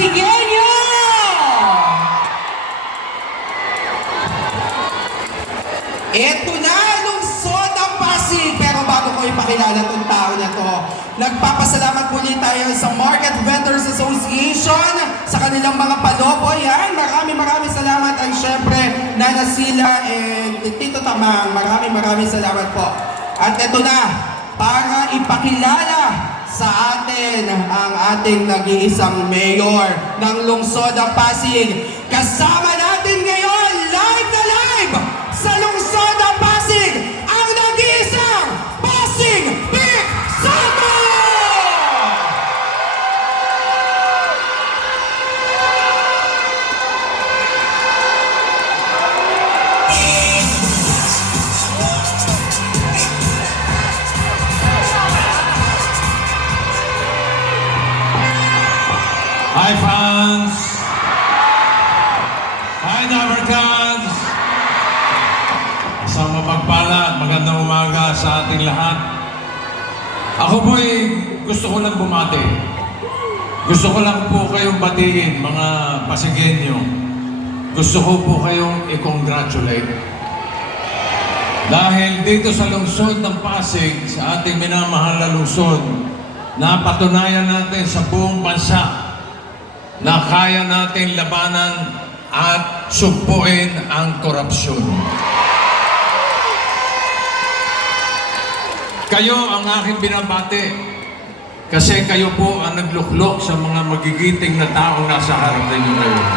Pasigueño! Ito na, lungsod ng Pasig! Pero bago ko ipakilala itong tao na to, nagpapasalamat muli tayo sa Market Vendors Association sa kanilang mga palobo. Yan, maraming maraming salamat. And syempre, Nana Sila and Tito Tamang, maraming maraming salamat po. At ito na, para ipakilala sa atin ang ating nag-iisang mayor ng lungsod ng Pasig. Kasama Hi fans! Hi Navarcans! Isang mapagpala at magandang umaga sa ating lahat. Ako po ay gusto ko lang bumati. Gusto ko lang po kayong batiin, mga Pasigenyo. Gusto ko po kayong i-congratulate. Dahil dito sa lungsod ng Pasig, sa ating minamahal na lungsod, napatunayan natin sa buong bansa na kaya natin labanan at sugpuin ang korupsyon. Kayo ang aking binabati kasi kayo po ang nagluklok sa mga magigiting na taong nasa harap ninyo ngayon.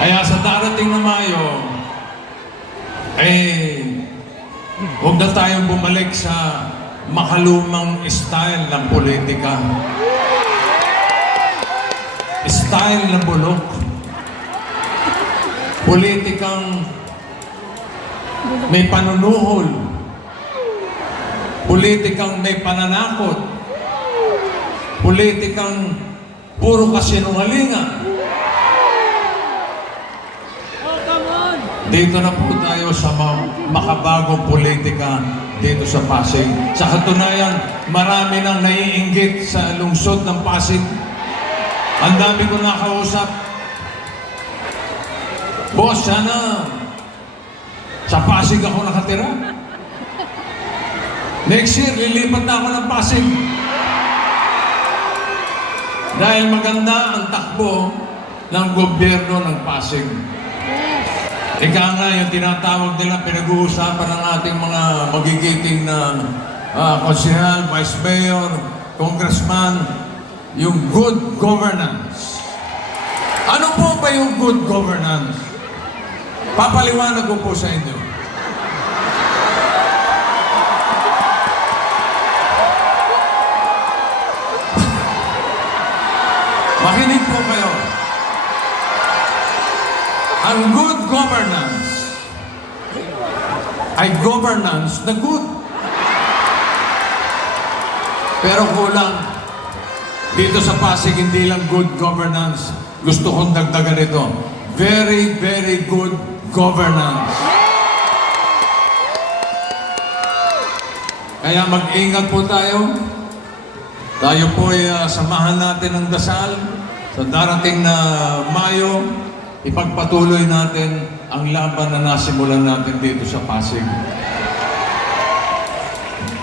Kaya sa darating na Mayo, eh, huwag na tayong bumalik sa makalumang style ng politika. Style ng bulok. Politikang may panunuhol. Politikang may pananakot. Politikang puro kasinungalingan. Dito na po tayo sa ma- makabagong politika dito sa Pasig. Sa katunayan, marami nang naiinggit sa lungsod ng Pasig. Ang dami ko nakausap. Boss, sana sa Pasig ako nakatira. Next year, lilipat na ako ng Pasig. Dahil maganda ang takbo ng gobyerno ng Pasig. Ika nga yung tinatawag nila, pinag-uusapan ng ating mga magigiting na uh, konsehal, vice mayor, congressman, yung good governance. Ano po ba yung good governance? Papaliwanag ko po sa inyo. Makinig po kayo. Ang good governance ay governance na good. Pero kulang. Dito sa Pasig, hindi lang good governance. Gusto kong dagdagan ito. Very, very good governance. Kaya mag-ingat po tayo. Tayo po ay ah, samahan natin ng dasal sa darating na Mayo. Ipagpatuloy natin ang laban na nasimulan natin dito sa Pasig.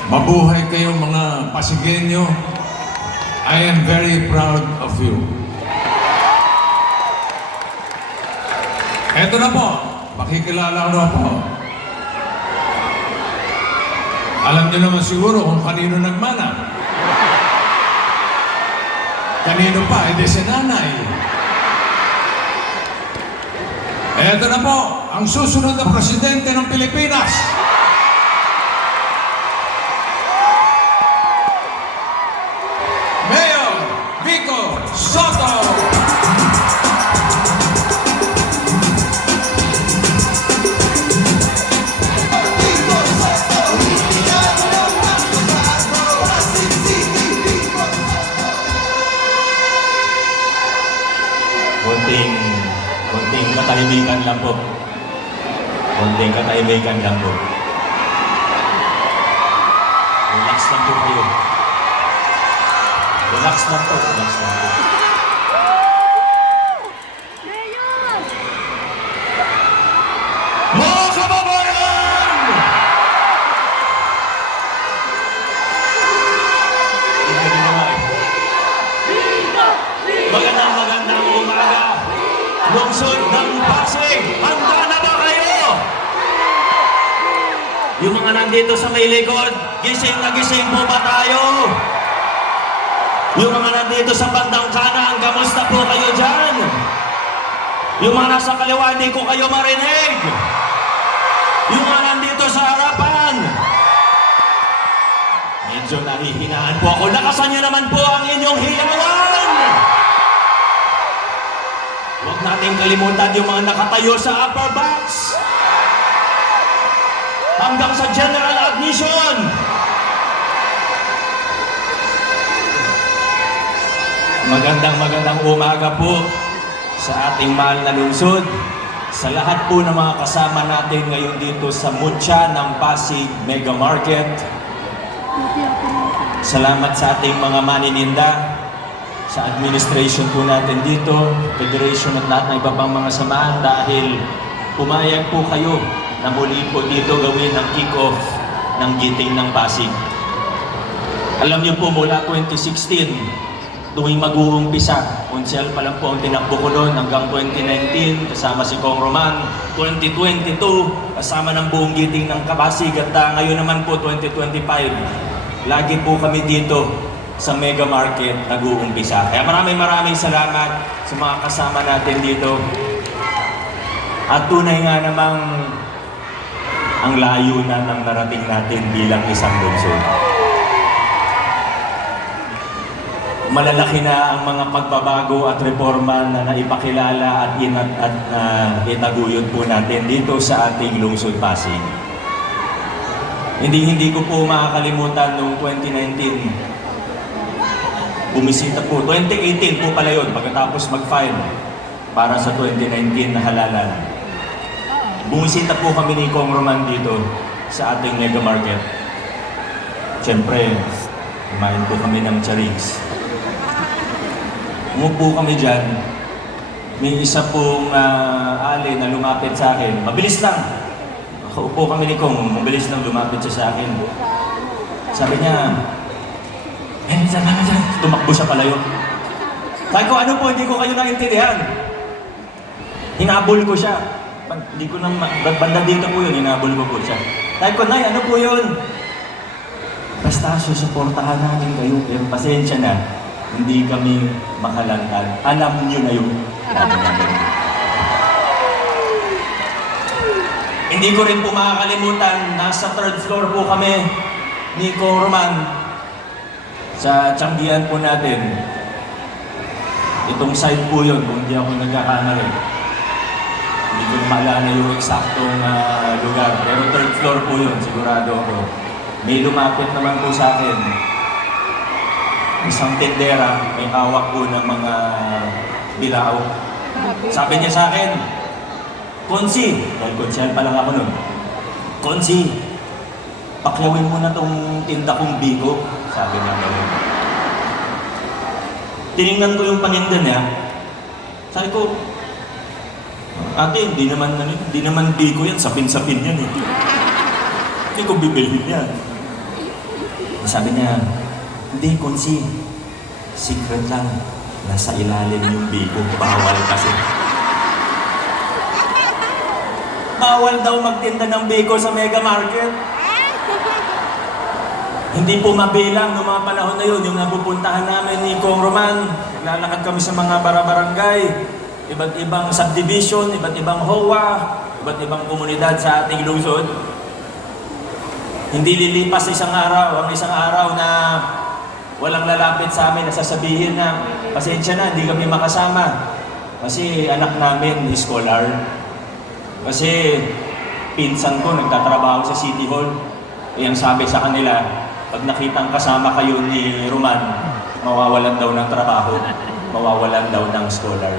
Mabuhay kayong mga Pasigenyo. I am very proud of you. Eto na po, makikilala ko na po. Alam niyo naman siguro kung kanino nagmana. Kanino pa? Hindi si nanay. Eto na po, ang susunod na presidente ng Pilipinas. Kaibigan lang po. Relax lang po kayo. Relax lang po, relax lang po. Yung mga nandito sa may likod, gising na gising po ba tayo? Yung mga nandito sa bandang kanan, kamusta po kayo dyan? Yung mga nasa kaliwa, hindi ko kayo marinig. Yung mga nandito sa harapan, Medyo nahihinaan po ako. Lakasan niyo naman po ang inyong hiyawan! Huwag nating kalimutan yung mga nakatayo sa upper box. Hanggang sa general admission. Magandang magandang umaga po sa ating mahal na lungsod. Sa lahat po ng mga kasama natin ngayon dito sa Mucha ng Pasig Mega Market. Salamat sa ating mga manininda, sa administration po natin dito, federation at lahat ng iba pang mga samahan dahil pumayag po kayo na muli po dito gawin ang kick-off ng giting ng Pasig. Alam niyo po mula 2016, tuwing mag-uumpisa, konsyal pa lang po ang tinakbo ko noon hanggang 2019, kasama si Kong Roman, 2022, kasama ng buong giting ng Kapasig at ah, ngayon naman po 2025, lagi po kami dito sa Mega Market nag-uumpisa. Kaya maraming maraming salamat sa mga kasama natin dito. At tunay nga namang ang layo na ng narating natin bilang isang lungsod. Malalaki na ang mga pagbabago at reforma na naipakilala at, inat, at uh, itaguyod po natin dito sa ating lungsod Pasig. Hindi hindi ko po makakalimutan noong 2019. Bumisita po, 2018 po pala yun, pagkatapos mag-file para sa 2019 na halalan. Bumisita po kami ni Kong Roman dito sa ating mega market. Siyempre, kumain po kami ng charigs. Umupo kami dyan. May isa pong uh, ali na lumapit sa akin. Mabilis lang. Nakaupo kami ni Kong. Mabilis lang lumapit siya sa akin. Sabi niya, eh, minsan namin dyan. Tumakbo siya palayo. Sabi ko, ano po, hindi ko kayo naintindihan. Hinabol ko siya. Ba- Hindi ko na, banda dito po yun, hinabol ko po siya. Sabi ko, Nay, ano po yun? Basta susuportahan namin kayo, pero pasensya na. Hindi kami makalangkan. Alam niyo na yun. Hindi ko rin po makakalimutan, nasa third floor po kami ni Kong Roman sa tiyanggihan po natin. Itong side po yun, kung hindi ako nagkakamali. Hindi ko maalala yung eksaktong ah, lugar. Pero third floor po yun, sigurado ako. May lumapit naman po sa akin. Isang tendera, may hawak po ng mga bilao. Sabi niya sa akin, Konsi, dahil konsyal pa lang ako nun. Konsi, pakyawin mo na tong tinda kong bigo. Sabi niya gano'n. Tiningnan ko yung paninda niya. Sabi ko, ate, hindi naman, ano, hindi naman bigo yan. Sapin-sapin yan eh. Hindi ko bibilhin yan. Sabi niya, hindi, Konsi. Secret lang. Nasa ilalim yung bigo. Bawal kasi. Bawal daw magtinda ng bigo sa mega market. Hindi po mabilang noong mga panahon na yun, yung napupuntahan namin ni Kong Roman, naglalakad kami sa mga barabarangay, iba't ibang subdivision, iba't ibang HOA, iba't ibang komunidad sa ating lungsod. Hindi lilipas sa isang araw, ang isang araw na walang lalapit sa amin na sasabihin na, pasensya na, hindi kami makasama. Kasi anak namin, scholar. Kasi pinsan ko nagtatrabaho sa City Hall. Eh, ang sabi sa kanila, pag nakitang kasama kayo ni Roman, mawawalan daw ng trabaho, mawawalan daw ng scholar.